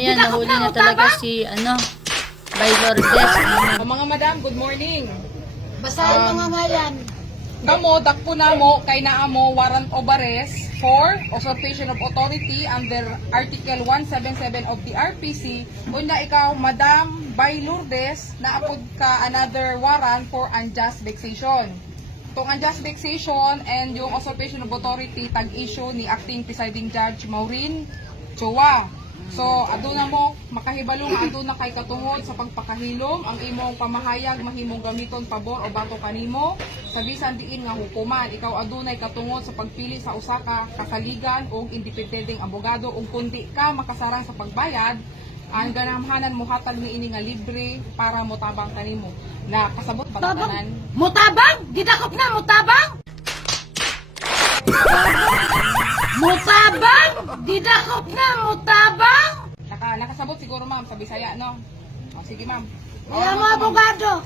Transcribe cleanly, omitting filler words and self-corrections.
Ayan, nahuli na talaga si, by Lourdes. Mga madam, good morning. Basahin mo nga yan. Kamo, dakpo na mo, kay naa mo, warrant of arrest for usurpation of authority under Article 177 of the RPC. Una ikaw, Madam By Lourdes, naapod ka another warrant for unjust vexation. Itong unjust vexation and yung usurpation of authority, tag-issue ni Acting Presiding Judge Maureen Chua. So, aduna mo, makahibalo nga aduna kay katungod sa pagpakahilom, ang imong pamahayag mahimong gamiton pabor o bato kanimo sa bisan diin nga hukuman. Ikaw adunay katungod sa pagpili sa usa ka kakaligan o independenteng abogado ug kundi ka makasarang sa pagbayad, ang ganamhanan mo hatag ni ini nga libre para motabang kanimo. Na kasabot ba tanan? Mutabang? Didakop na, mutabang? Mutabang? Didakop na, mutabang? Nakasabot siguro ma'am sa Bisaya, no? O, sige ma'am. Kaya mo abogado.